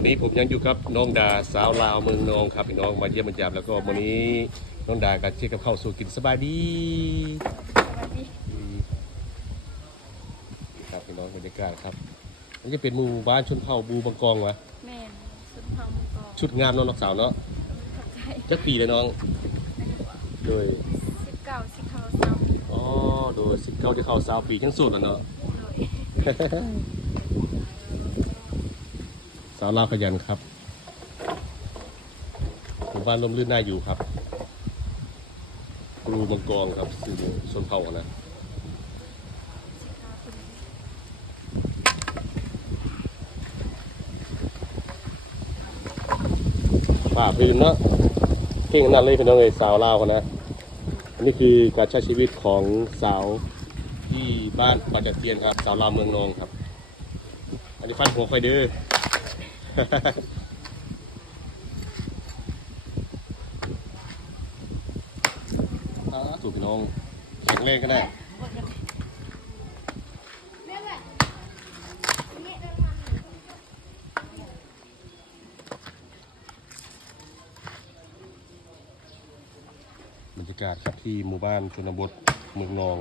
วันนี้ผมยังอยู่กับน้องดาสาวลาวเมืองนองครับพี่น้องมาเยี่ยมมายามแล้วก็วันนี้น้องดาก็เช็คกับข้าวสู่กินสบายดีสวัสดีครับพี่น้องบรรยากาศครับนี่จะเป็นหมู่บ้านชนเผ่าบูบังกองวะแม่นสุดเผามังกรชุดงามเน้องน้องสาวเนาะขอบใจจักปีเลยน้องโดยสิบเก้าสิบเขาเศร้าอ๋อโดยสิบเก้าที่เข้าสาวปีทั้งสุดแล้วเนาะโดย สาวลาวขยันครับหมู่บ้านลมลื่นน่าอยู่ครับกรูมังกรครับสื่อชนเผ่านะสิบห้าคนฝ่าพื้นเนาะเก่งขนาดเลยพี่น้องเอ้ยสาวลาวคนนะอันนี้คือการใช้ชีวิตของสาวที่บ้านปัจจเทียนครับ สาวลาวเมืองนองครับ อันนี้ฟันหัวคอยเด้อ ถูกพี่น้องแข็งแรงก็ได้บรรยากาศครับที่หมู่บ้านชนบทเมืองนอง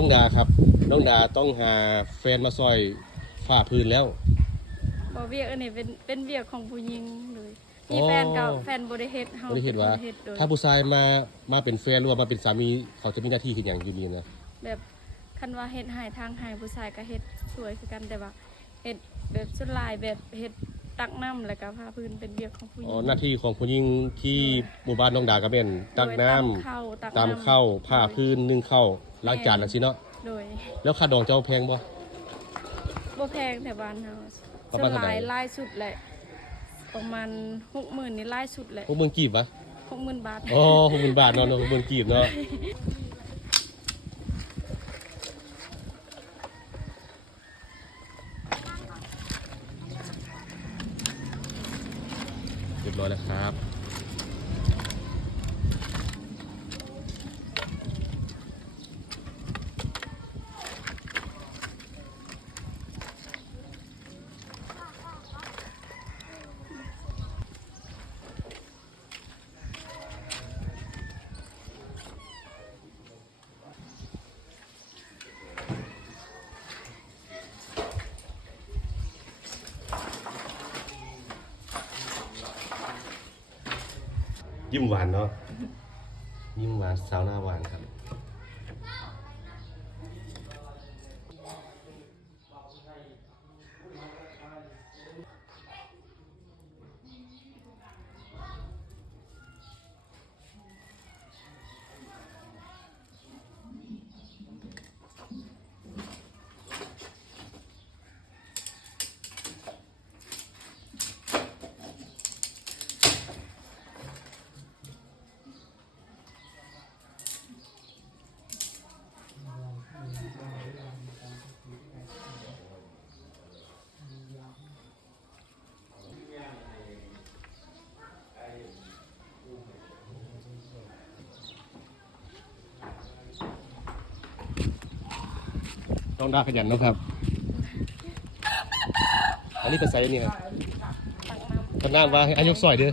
น้องดาครับ น้องดาต้องหาแฟนมาซอยฝ่าพื้นแล้วบอเวียกอันนี้เป็นเป็นเวียกของผู้หญิงเลยอ๋มีอแฟนกับแฟนบริเฮดเฮาไม่ได้เห็นว่าป็คฮ็ดโดยถ้าผู้ชายมามาเป็นแฟนหรือว่ามาเป็นสามีเขาจะมีหน้าที่คืออย่างอยู่นี่นะแบบคันว่าเฮ็ดหายทางหายผู้ชายก็เฮ็ดสวยคือกันแต่ว่าเฮ็ดแบบสุดลายแบบเฮ็ด ตักน้ำแล้วก็ผ้าพื้นเป็นเวียกของผู้หญิอ๋องหน้าที่ของผู้หญิงที่หมู่บ้านน้องดาก็เป็นตักน้ำโดยตามเข้าตักตามน้ำเข้าผ้าพื้นนึ่งเข้าล้างจานนั่นสิเนาะโดยแล้วค่าดองเจ้าแพงบ่ บ่แพงแต่บ้านเฮาประสุมาณดเท่าไหร่ ลายลายสุดแหละ ประมาณ60,000นี่ลายสุดแหละพวกเมืองกีบวะ 60,000บาท อ๋อหกหมื่นบาทเนาะเนาะหกหมื่นกีบเนาะ เรียบร้อยแล้วครับ ยิ้มหวานเนาะยิ้มหวานสาวหน้าหวานครับ ต้องด่าขยันเนาะครับ อันนี้เป็นไซส์นี่ครับตักน้ตำนานว่าให้อายกซอยเด้อ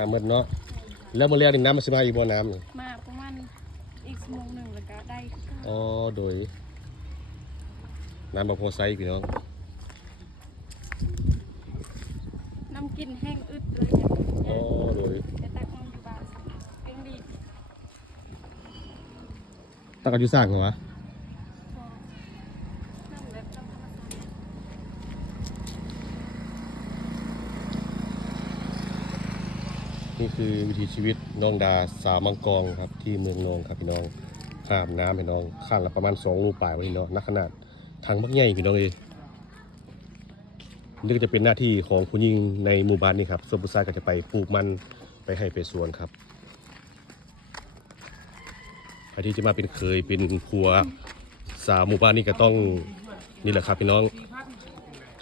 น้ำมืดเนาะแล้วเมื่อแรกนี่น้ำมันสิมาอีกบ่น้ำนี่มาประมาณอีกชั่วโมงหนึ่งแล้วก็ได้คือกันอ๋อโดย น้ำบางโพไซพี่น้องน้ำกินแห้งอึดเลยอ๋อเนี่ยโดยจะตักน้ำอยู่บ้านเร่งดีตักอายุสร้างเหรอวะ พอน้ำแบบน้ำธรรมชาติ นี่คือวิถีชีวิตน้องดาสาวมังกรครับที่เมืองนองครับพี่น้องข้ามน้ำพี่น้องข้ามละประมาณสองลูกป่ายไว้พี่น้องนักขนาดทางบักใหญ่พี่น้องเอยนี่ก็จะเป็นหน้าที่ของผู้หญิงในหมู่บ้านนี่ครับส่วนผู้ชายก็จะไปปลูกมันไปให้ไปสวนครับใครที่จะมาเป็นเคยเป็นผัวสาวหมู่บ้านนี่ก็ต้องนี่แหละครับพี่น้อง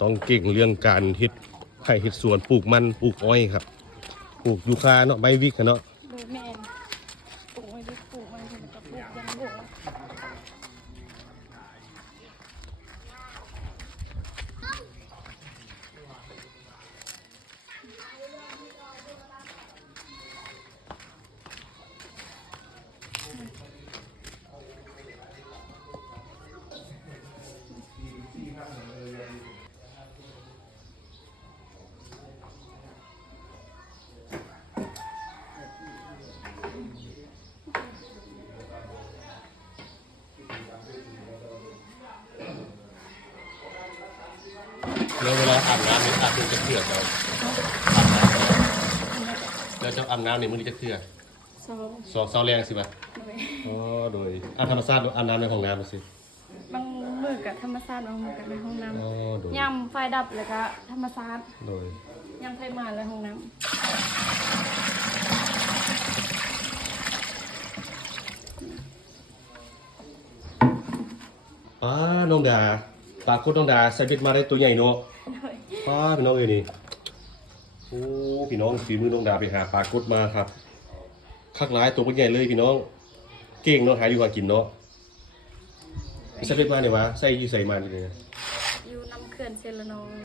ต้องเก่งเรื่องการฮ็ดไข่เฮ็ดสวนปลูกมันปลูกอ้อยครับ ปลูกยูคาเนาะใบวิกอะเนาะ แล้วเวลาอาบน้ำนี่อาบดูจะเถื่อเราอาบน้ำแล้วจะอาบน้ำเนี่ยมือนี้จะเถื่อสองสองเสาแรงสิบ่ะโดยอ๋อโดยอาบธรรมชาติอาบน้ำในห้องน้ำมาสิบางมือกับธรรมศาสตร์บางมือกับในห้องน้อ๋อโดยำยำไฟดับแล้วก็ธรรมศาสตร์โดยยำไฟมาแล้วห้องน้อ้าน้องดา ปลาโคตรน้องดาใส่เบ็ดมาได้ตัวใหญ่เนาะำโดยป้าพี่น้องเอ้ยนี่โอ้พี่น้องฝีมือน้องดาไปหาปลากดมาครับคักร้ายตัวมันใหญ่เลยพี่น้อง เก่งเนาะหาดีกว่ากินเนาะใส่เบ็ดมาเนี่ยวะใส่ยี่ใส่มาเนี่ยอยู่น้ำเขื่อนเซลนอง